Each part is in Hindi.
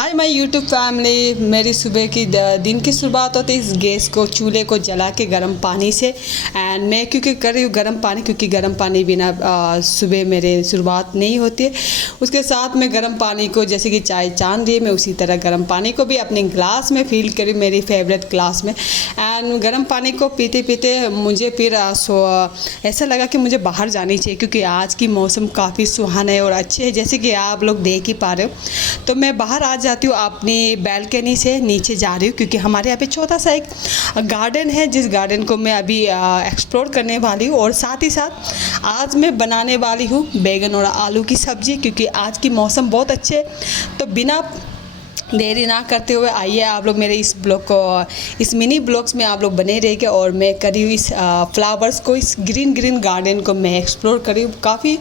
Hi my YouTube family. मेरी सुबह की दिन की शुरुआत होती है इस गैस को चूल्हे को जला के गर्म पानी से। एंड मैं क्योंकि कर रही हूँ गर्म पानी, क्योंकि गर्म पानी बिना सुबह मेरे शुरुआत नहीं होती है। उसके साथ में गर्म पानी को जैसे कि चाय छान रही है, मैं उसी तरह गर्म पानी को भी अपने ग्लास में फिल करी, मेरी फेवरेट ग्लास में। एंड गर्म पानी को पीते पीते मुझे फिर ऐसा लगा कि मुझे बाहर जानी चाहिए, क्योंकि आज की मौसम काफ़ी सुहाना है और अच्छे है, जैसे कि आप लोग देख ही पा रहे हो। तो मैं बाहर आ जाती हूँ, अपनी बैल्कनी से नीचे जा रही हूँ, क्योंकि हमारे यहाँ पे छोटा सा एक गार्डन है, जिस गार्डन को मैं अभी एक्सप्लोर करने वाली हूँ। और साथ ही साथ आज मैं बनाने वाली हूँ बैगन और आलू की सब्ज़ी, क्योंकि आज की मौसम बहुत अच्छे है। तो बिना देरी ना करते हुए आइए आप लोग मेरे इस ब्लॉग को, इस मिनी ब्लॉग्स में आप लोग बने रहेंगे। और मैं करी हुई इस फ्लावर्स को, इस ग्रीन गार्डन को मैं एक्सप्लोर करी हूँ, काफ़ी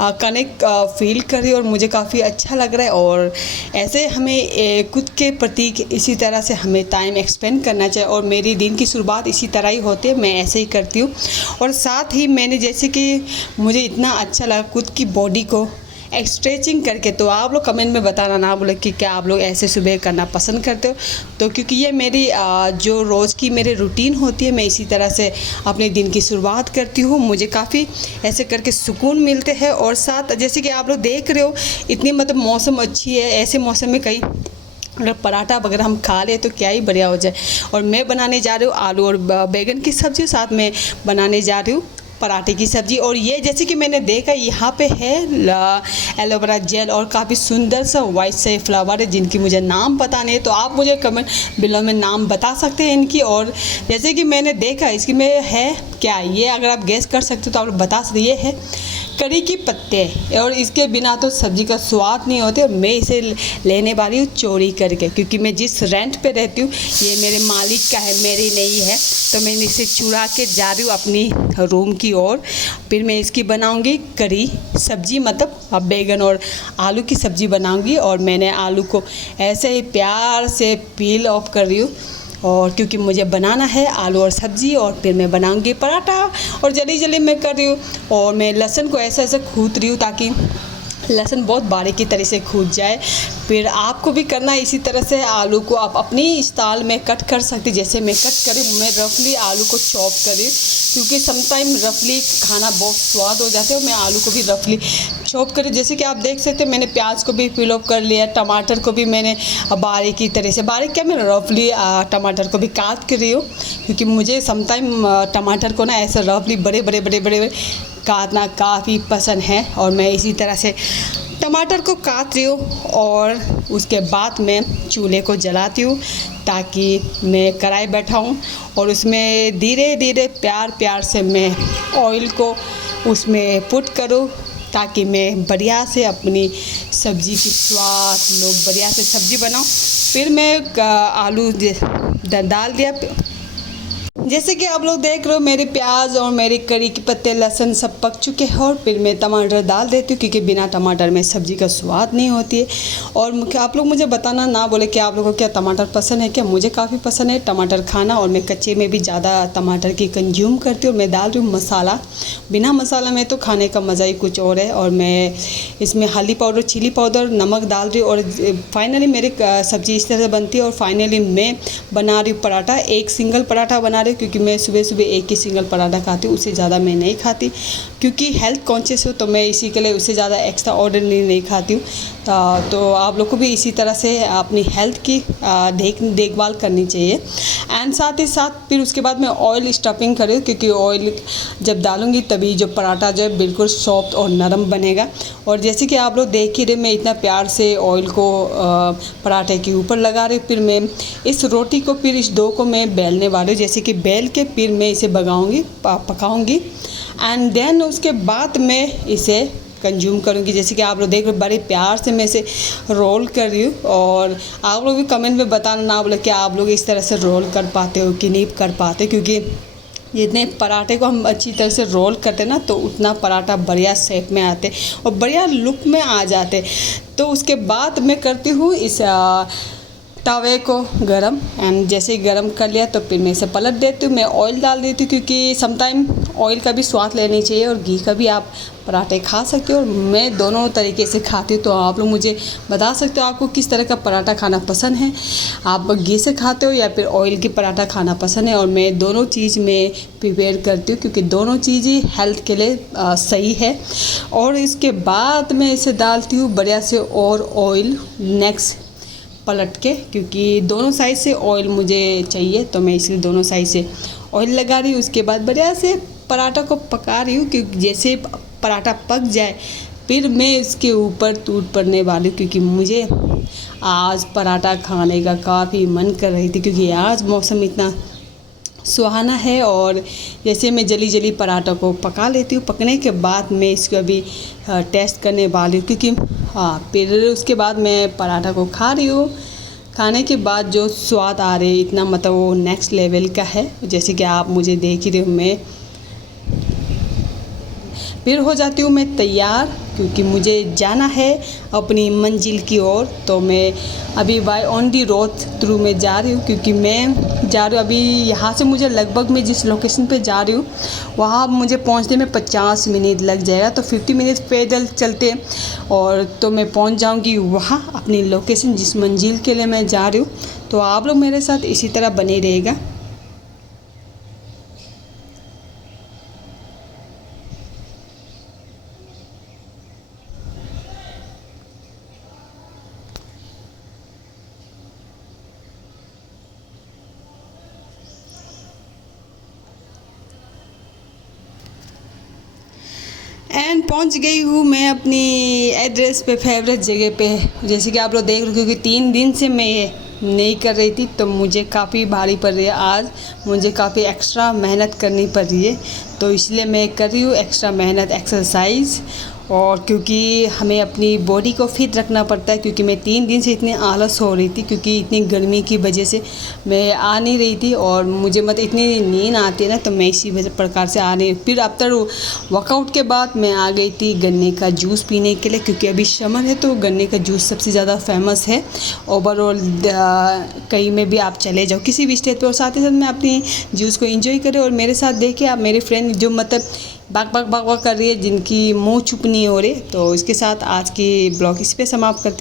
कनेक्ट फील करी और मुझे काफ़ी अच्छा लग रहा है। और ऐसे हमें खुद के प्रति इसी तरह से हमें टाइम एक्सपेंड करना चाहिए, और मेरी दिन की शुरुआत इसी तरह ही होती है, मैं ऐसे ही करती हूँ। और साथ ही मैंने जैसे कि मुझे इतना अच्छा लगा खुद की बॉडी को स्ट्रेचिंग करके, तो आप लोग कमेंट में बताना ना बोले कि क्या आप लोग ऐसे सुबह करना पसंद करते हो। तो क्योंकि ये मेरी जो रोज़ की मेरी रूटीन होती है, मैं इसी तरह से अपने दिन की शुरुआत करती हूँ। मुझे काफ़ी ऐसे करके सुकून मिलते हैं। और साथ जैसे कि आप लोग देख रहे हो, इतनी मतलब मौसम अच्छी है, ऐसे मौसम में कहीं अगर पराठा वगैरह हम खा ले तो क्या ही बढ़िया हो जाए। और मैं बनाने जा रही हूँ आलू और बैगन की सब्ज़ी, साथ में बनाने जा रही हूँ पराठे की सब्ज़ी। और ये जैसे कि मैंने देखा यहाँ पे है एलोवेरा जेल और काफ़ी सुंदर सा वाइट से फ्लावर है, जिनकी मुझे नाम पता नहीं है, तो आप मुझे कमेंट बिलो में नाम बता सकते हैं इनकी। और जैसे कि मैंने देखा इसकी में है क्या, ये अगर आप गेस कर सकते हो तो आप बता सकते। ये है करी की पत्ते, और इसके बिना तो सब्ज़ी का स्वाद नहीं होते। और मैं इसे लेने वाली हूँ चोरी करके, क्योंकि मैं जिस रेंट पे रहती हूँ ये मेरे मालिक का है, मेरी नहीं है। तो मैं इसे चुरा के जा रही हूँ अपनी रूम की ओर। फिर मैं इसकी बनाऊँगी करी सब्ज़ी, मतलब बैगन और आलू की सब्ज़ी बनाऊँगी। और मैंने आलू को ऐसे ही प्यार से पील ऑफ कर रही हूँ, और क्योंकि मुझे बनाना है आलू और सब्ज़ी। और फिर मैं बनाऊंगी पराठा, और जल्दी जल्दी मैं कर रही हूँ। और मैं लहसुन को ऐसे ऐसे कूट रही हूँ ताकि लहसुन बहुत बारीकी तरह से कूट जाए। फिर आपको भी करना है इसी तरह से। आलू को आप अपनी स्टाइल में कट कर सकते, जैसे मैं कट करी, मैं रफली आलू को चॉप करी, क्योंकि समटाइम रफली खाना बहुत स्वाद हो जाता है। और मैं आलू को भी रफली चॉप करी, जैसे कि आप देख सकते हैं। मैंने प्याज को भी पील ऑफ कर लिया, टमाटर को भी मैंने बारीकी तरह से, बारीक क्या, मैं रफली टमाटर को भी काट कर रही हूँ, क्योंकि मुझे समटाइम टमाटर को ना ऐसे रफली बड़े बड़े बड़े बड़े काटना काफ़ी पसंद है। और मैं इसी तरह से टमाटर को काट रही हूँ, और उसके बाद मैं चूल्हे को जलाती हूँ ताकि मैं कढ़ाई बैठाऊँ, और उसमें धीरे धीरे प्यार प्यार से मैं ऑयल को उसमें पुट करूँ, ताकि मैं बढ़िया से अपनी सब्ज़ी की स्वाद लो, बढ़िया से सब्ज़ी बनाऊँ। फिर मैं आलू डाल दिया। जैसे कि आप लोग देख रहे हो, मेरे प्याज और मेरी करी के पत्ते लहसुन सब पक चुके हैं। और फिर मैं टमाटर डाल देती हूँ, क्योंकि बिना टमाटर में सब्ज़ी का स्वाद नहीं होती है। और आप लोग मुझे बताना ना बोले कि आप लोगों को क्या टमाटर पसंद है क्या। मुझे काफ़ी पसंद है टमाटर खाना, और मैं कच्चे में भी ज़्यादा टमाटर की कंज्यूम करती हूँ। और मैं डाल रही हूँ मसाला, बिना मसाला में तो खाने का मज़ा ही कुछ और है। और मैं इसमें हल्दी पाउडर, चिली पाउडर, नमक डाल रही हूँ। और फाइनली मेरी सब्ज़ी इस तरह से बनती है। और फाइनली मैं बना रही हूँ पराठा, एक सिंगल पराठा बना रही हूँ, क्योंकि मैं सुबह सुबह एक ही सिंगल पराठा खाती हूँ, उससे ज़्यादा मैं नहीं खाती, क्योंकि हेल्थ कॉन्शियस हूँ। तो मैं इसी के लिए उससे ज़्यादा एक्स्ट्रा ऑर्डिनरी नहीं खाती हूँ। तो आप लोग को भी इसी तरह से अपनी हेल्थ की देखभाल करनी चाहिए। एंड साथ ही साथ फिर उसके बाद मैं ऑयल स्टफिंग करूँ, क्योंकि ऑयल जब डालूँगी तभी जो पराठा जो है बिल्कुल सॉफ्ट और नरम बनेगा। और जैसे कि आप लोग देख ही रहे, मैं इतना प्यार से ऑयल को पराठे के ऊपर लगा रही हूँ। फिर मैं इस रोटी को, फिर इस डो को मैं बेलने वाली हूँ, जैसे कि बेल के फिर मैं इसे पकाऊंगी। एंड देन उसके बाद मैं इसे कंज्यूम करूंगी। जैसे कि आप लोग देख रहे हो, बड़े प्यार से मैं इसे रोल कर रही हूँ। और आप लोग भी कमेंट में बताना ना बोले कि आप लोग इस तरह से रोल कर पाते हो कि नहीं कर पाते, क्योंकि जितने पराठे को हम अच्छी तरह से रोल करते ना, तो उतना पराठा बढ़िया शेप में आते और बढ़िया लुक में आ जाते। तो उसके बाद मैं करती हूँ इस तवे को गरम, एंड जैसे ही गरम कर लिया तो फिर मैं इसे पलट देती हूँ। मैं ऑयल डाल देती हूँ, क्योंकि समटाइम ऑयल का भी स्वाद लेनी चाहिए और घी का भी आप पराठे खा सकते हो। और मैं दोनों तरीके से खाती हूँ, तो आप लोग मुझे बता सकते हो आपको किस तरह का पराठा खाना पसंद है, आप घी से खाते हो या फिर ऑयल की पराठा खाना पसंद है। और मैं दोनों चीज़ में प्रिपेयर करती हूँ क्योंकि दोनों चीज़ ही हेल्थ के लिए सही है। और इसके बाद मैं इसे डालती हूँ बढ़िया से और ऑयल नेक्स्ट पलट के, क्योंकि दोनों साइड से ऑयल मुझे चाहिए, तो मैं इसलिए दोनों साइड से ऑयल लगा रही हूँ। उसके बाद बढ़िया से पराठा को पका रही हूँ, क्योंकि जैसे पराठा पक जाए फिर मैं इसके ऊपर टूट पड़ने वाली हूँ, क्योंकि मुझे आज पराठा खाने का काफ़ी मन कर रही थी, क्योंकि आज मौसम इतना सुहाना है। और जैसे मैं जल्दी जल्दी पराठा को पका लेती हूँ, पकने के बाद मैं इसको अभी टेस्ट करने वाली हूँ, क्योंकि फिर उसके बाद मैं पराठा को खा रही हूँ। खाने के बाद जो स्वाद आ रहे इतना मतलब वो नेक्स्ट लेवल का है। जैसे कि आप मुझे देख ही रहे हो, मैं फिर हो जाती हूँ मैं तैयार, क्योंकि मुझे जाना है अपनी मंजिल की ओर। तो मैं अभी by on the road through में जा रही हूँ, क्योंकि मैं जा रही हूँ अभी यहाँ से मुझे लगभग मैं जिस लोकेशन पे जा रही हूँ वहाँ मुझे पहुँचने में 50 मिनट लग जाएगा। तो 50 मिनट पैदल चलते और तो मैं पहुँच जाऊँगी वहाँ अपनी लोकेशन जिस मंजिल के लिए मैं जा रही हूँ। तो आप लोग मेरे साथ इसी तरह बने रहेगा। एंड पहुंच गई हूँ मैं अपनी एड्रेस पे, फेवरेट जगह पे। जैसे कि आप लोग देख रहे हो, क्योंकि 3 दिन से मैं ये नहीं कर रही थी, तो मुझे काफ़ी भारी पड़ रही है। आज मुझे काफ़ी एक्स्ट्रा मेहनत करनी पड़ रही है, तो इसलिए मैं कर रही हूँ एक्स्ट्रा मेहनत, एक्सरसाइज। और क्योंकि हमें अपनी बॉडी को फिट रखना पड़ता है, क्योंकि मैं 3 दिन से इतनी आलस हो रही थी, क्योंकि इतनी गर्मी की वजह से मैं आ नहीं रही थी और मुझे मतलब इतनी नींद आती है ना, तो मैं इसी वजह प्रकार से आ नहीं। फिर आफ्टर वर्कआउट के बाद मैं आ गई थी गन्ने का जूस पीने के लिए, क्योंकि अभी समर है तो गन्ने का जूस सबसे ज़्यादा फेमस है ओवरऑल। कहीं में भी आप चले जाओ किसी भी स्टेट पे, और साथ ही साथ मैं अपनी जूस को एंजॉय करें। और मेरे साथ देखिए आप, मेरे फ्रेंड जो मतलब बाग बाग बाग बाग कर रही है, जिनकी मुंह चुप नहीं हो रही। तो इसके साथ आज की ब्लॉग इस पे समाप्त करती हूँ।